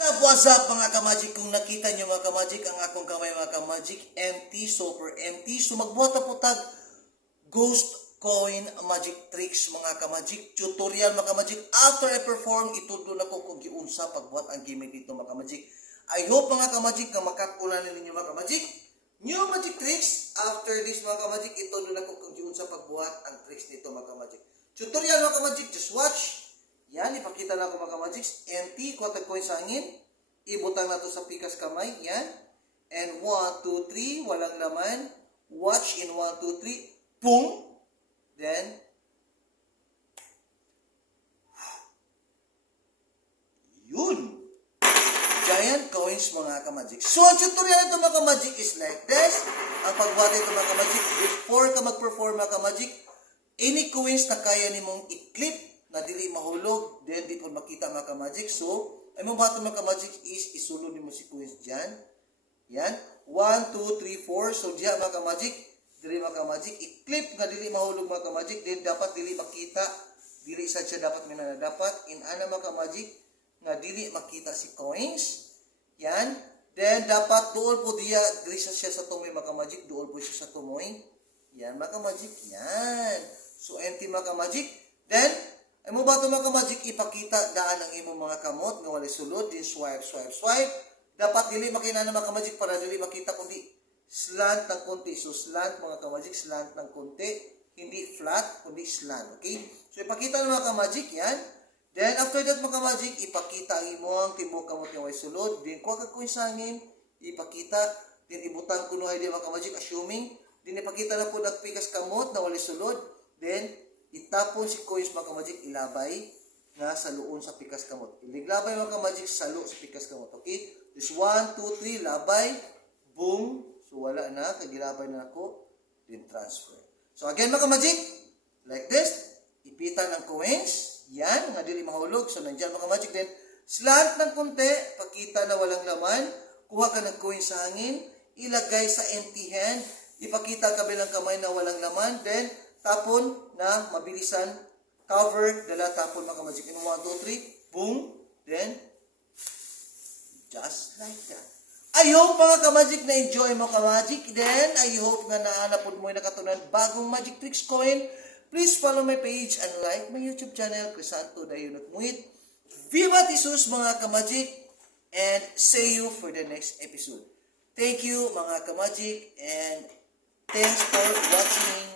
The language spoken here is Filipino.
What's up mga ka-magic? Kung nakita nyo mga ka-magic, ang akong kamay mga ka-magic, empty, super empty. So magbuhat na po tag ghost coin magic tricks mga ka-magic. Tutorial mga ka-magic. After I perform, itudlo na ko kung giunsa pagbuhat ang gimmick dito mga ka-magic. I hope mga ka-magic na makatulan ninyo mga ka-magic. New magic tricks. After this mga ka-magic, itudlo na ko kung giunsa pagbuhat ang tricks dito mga ka-magic. Tutorial mga ka-magic, just watch. Yan, ipakita na ako mga ka-magics. Empty, kuwatag coin sa hangin. Ibutang na to sa pikas kamay. Yan. And 1, 2, 3, walang laman. Watch in 1, 2, 3. Boom! Then, yun. Giant coins mga ka-magic. So, ang tutorial nito mga ka-magic is like this. Ang pagbuhat nito mga ka-magic, before ka mag-perform mga ka-magic, any coins na kaya ni mong i-clip, na dili mahulog, then di po makita mga ka-magic. So, ay mong bato mga ka-magic is isulod mo si coins dyan. Yan. 1, 2, 3, 4. So, diyan mga ka-magic, dili mga ka-magic, i-clip na dili mahulog mga ka-magic, then dapat dili makita, dili sad siya dapat minana dapat, in ana mga ka-magic, na dili makita si coins. Yan. Then, dapat doon po diya, dili siya sa tumoy mga ka-magic, doon po siya sa tumoy. Yan mga ka-magic. Yan. So, empty mga ka-magic. Then, ay mo ba ito mga ka-magic, ipakita daan ang imong mga kamot nga walay sulod, din swipe, swipe, swipe. Dapat dili makita na mga ka-magic para dili makita kundi slant ng konti. So slant mga ka-magic, slant ng konti, hindi flat kundi slant, okay? So ipakita ng mga ka-magic yan. Then after that mga ka-magic, ipakita ang imong timbok kamot nga walay sulod, din kuha ka kuisangin, ipakita, din ibutang kunuhay din mga ka-magic, assuming din ipakita na po nagpikas kamot na walay sulod, then itapon si coins mga ka-magic, ilabay nga sa luon sa pikas kamot. Iliglabay mga ka-magic sa luon sa pikas kamot. Okay? This 1, 2, 3, labay. Boom. So wala na. Kagilabay na ako. Then transfer. So again mga ka-magic, like this. Ipitan ng coins. Yan. Nga dili mahulog. So nandiyan mga ka-magic. Then slant ng konti. Pakita na walang laman. Kuha ka ng coins sa hangin. Ilagay sa empty hand. Ipakita ang kabilang kamay na walang laman. Then tapon na mabilisan, cover, dala tapon mga ka-magic. In 1, 2, 3, boom, then, just like that. I hope mga ka-magic na enjoy mo ka-magic. Then, I hope nga naanapod mo yung nakatunan bagong magic tricks coin. Please follow my page and like my YouTube channel, Crisanto Dayunot Muit. Viva Jesus mga ka-magic, and see you for the next episode. Thank you mga ka-magic, and thanks for watching.